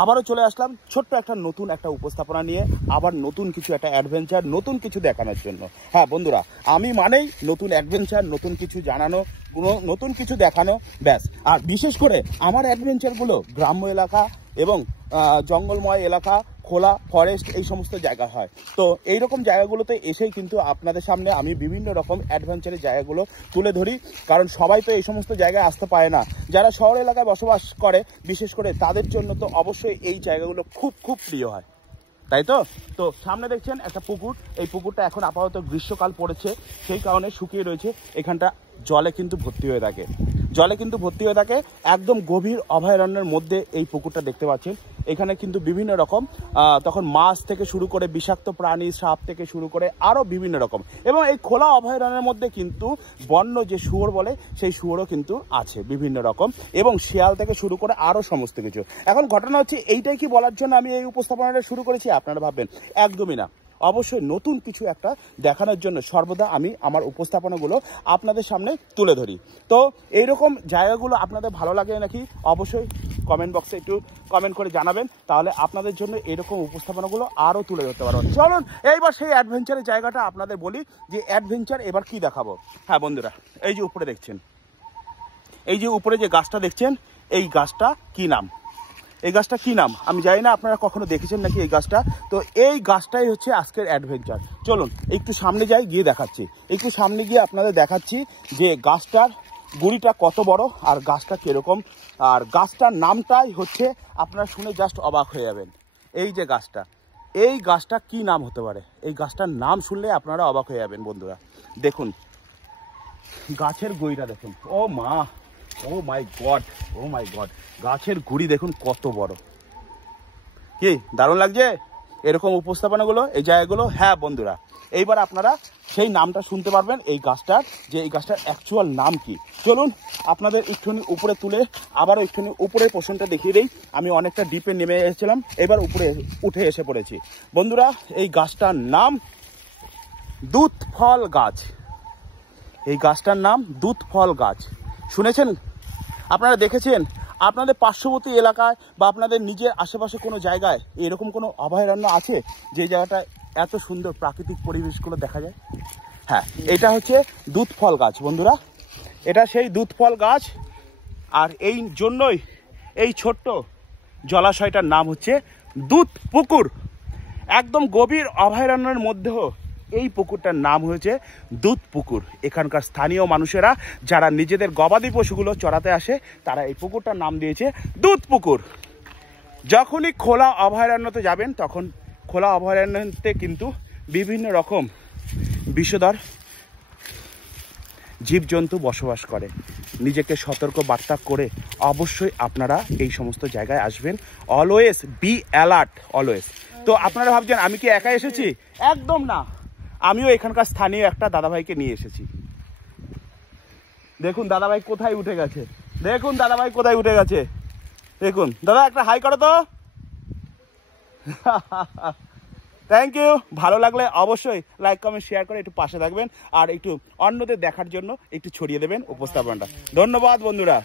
আবারও চলে আসলাম ছোট্ট একটা নতুন একটা উপস্থাপনা নিয়ে, আবার নতুন কিছু একটা অ্যাডভেঞ্চার, নতুন কিছু দেখানোর জন্য। হ্যাঁ বন্ধুরা, আমি মানেই নতুন অ্যাডভেঞ্চার, নতুন কিছু জানানো, নতুন কিছু দেখানো, ব্যাস। আর বিশেষ করে আমার অ্যাডভেঞ্চারগুলো গ্রাম্য এলাকা এবং জঙ্গলময় এলাকা, খোলা ফরেস্ট, এই সমস্ত জায়গা হয়। তো এইরকম জায়গাগুলোতে এসেই কিন্তু আপনাদের সামনে আমি বিভিন্ন রকম অ্যাডভেঞ্চারের জায়গাগুলো তুলে ধরি, কারণ সবাই তো এই সমস্ত জায়গায় আসতে পারে না। যারা শহর এলাকায় বসবাস করে বিশেষ করে তাদের জন্য তো অবশ্যই এই জায়গাগুলো খুব খুব প্রিয় হয়, তাই তো। তো সামনে দেখছেন একটা পুকুর, এই পুকুরটা এখন আপাতত গ্রীষ্মকাল পড়েছে সেই কারণে শুকিয়ে রয়েছে। এখানটা জলে কিন্তু ভর্তি হয়ে থাকে, একদম গভীর অভয়ারণ্যের মধ্যে এই পুকুরটা দেখতে পাচ্ছেন। এখানে কিন্তু বিভিন্ন রকম তখন মাছ থেকে শুরু করে বিষাক্ত প্রাণী, সাপ থেকে শুরু করে আরও বিভিন্ন রকম, এবং এই খোলা অভয়ারণ্যের মধ্যে কিন্তু বন্য যে শুয়োর বলে সেই শুয়োরও কিন্তু আছে বিভিন্ন রকম, এবং শিয়াল থেকে শুরু করে আরও সমস্ত কিছু। এখন ঘটনা হচ্ছে এইটাই কি বলার জন্য আমি এই উপস্থাপনাটা শুরু করেছি আপনারা ভাববেন, একদমই না। অবশ্যই নতুন কিছু একটা দেখানোর জন্য সর্বদা আমি আমার উপস্থাপনাগুলো আপনাদের সামনে তুলে ধরি। তো এইরকম জায়গাগুলো আপনাদের ভালো লাগে নাকি অবশ্যই কমেন্ট বক্সে একটু কমেন্ট করে জানাবেন, তাহলে আপনাদের জন্য এরকম উপস্থাপনাগুলো আরও তুলে ধরতে পারবেন। চলুন এইবার সেই অ্যাডভেঞ্চারের জায়গাটা আপনাদের বলি যে অ্যাডভেঞ্চার এবার কি দেখাবো। হ্যাঁ বন্ধুরা, এই যে উপরে দেখছেন, এই যে উপরে যে গাছটা দেখছেন, এই গাছটা কি নাম? এই গাছটা কি নাম আমি জানি না, আপনারা কখনো দেখেছেন নাকি এই গাছটা? তো এই গাছটাই হচ্ছে আজকের অ্যাডভেঞ্চার। চলুন একটু সামনে যাই, গিয়ে দেখাচ্ছি। একটু সামনে গিয়ে আপনাদের দেখাচ্ছি যে গাছটার গুড়িটা কত বড় আর গাছটা কিরকম। আর গাছটার নামটাই হচ্ছে আপনারা শুনে জাস্ট অবাক হয়ে যাবেন। এই যে গাছটা, এই গাছটা কি নাম হতে পারে? এই গাছটার নাম শুনলে আপনারা অবাক হয়ে যাবেন বন্ধুরা। দেখুন গাছের গুড়িটা দেখুন, ও মা, ও মাই গড, ও মাই গড, গাছের গুড়ি দেখুন কত বড়। কি দারুণ লাগছে এরকম উপস্থাপনাগুলো, এই জায়গাগুলো। হ্যাঁ বন্ধুরা, এইবার আপনারা সেই নামটা শুনতে পারবেন এই গাছটার, যে এই গাছটার অ্যাকচুয়াল নাম কি। চলুন আপনাদের একটুখানি উপরে তুলে আবারও একটুখানি উপরের পোর্শনটা দেখিয়ে দিই। আমি অনেকটা ডিপে নেমে এসেছিলাম, এবার উপরে উঠে এসে পড়েছি। বন্ধুরা, এই গাছটার নাম দুধ ফল গাছ। এই গাছটার নাম দুধ ফল গাছ। শুনেছেন? আপনারা দেখেছেন? আপনাদের পার্শ্ববর্তী এলাকায় বা আপনাদের নিজের আশেপাশে কোনো জায়গায় এরকম কোনো অভয়ারণ্য আছে যে জায়গাটায় এত সুন্দর প্রাকৃতিক পরিবেশগুলো দেখা যায়? হ্যাঁ, এটা হচ্ছে দুধ ফল গাছ বন্ধুরা, এটা সেই দুধ ফল গাছ। আর এই জন্যই এই ছোট্ট জলাশয়টার নাম হচ্ছে দুধ পুকুর। একদম গভীর অভয়ারণ্যের মধ্যেও এই পুকুরটার নাম হয়েছে দুধ পুকুর। এখানকার স্থানীয় মানুষেরা যারা নিজেদের গবাদি পশুগুলো চড়াতে আসে তারা এই পুকুরটার নাম দিয়েছে দুধ পুকুর। যখনই খোলা অভয়ারণ্যতে যাবেন তখন খোলা অভয়ারণ্যতে কিন্তু বিভিন্ন রকম বিষধর জীবজন্তু বসবাস করে। নিজেকে সতর্ক বার্তা করে অবশ্যই আপনারা এই সমস্ত জায়গায় আসবেন। Always be alert, always. তো আপনারা ভাবছেন আমি কি একা এসেছি? একদম না, আমিও এখানকার স্থানীয় একটা দাদাভাইকে নিয়ে এসেছি। দেখুন দাদাভাই কোথায় উঠে গেছে, দেখুন দাদাভাই কোথায় উঠে গেছে, দেখুন। দাদা একটা হাই করো তো। Thank you. ভালো লাগলে অবশ্যই লাইক কমেন্ট শেয়ার করে একটু পাশে থাকবেন, আর একটু অন্যদের দেখার জন্য একটু ছড়িয়ে দেবেন উপস্থাপনটা। ধন্যবাদ বন্ধুরা।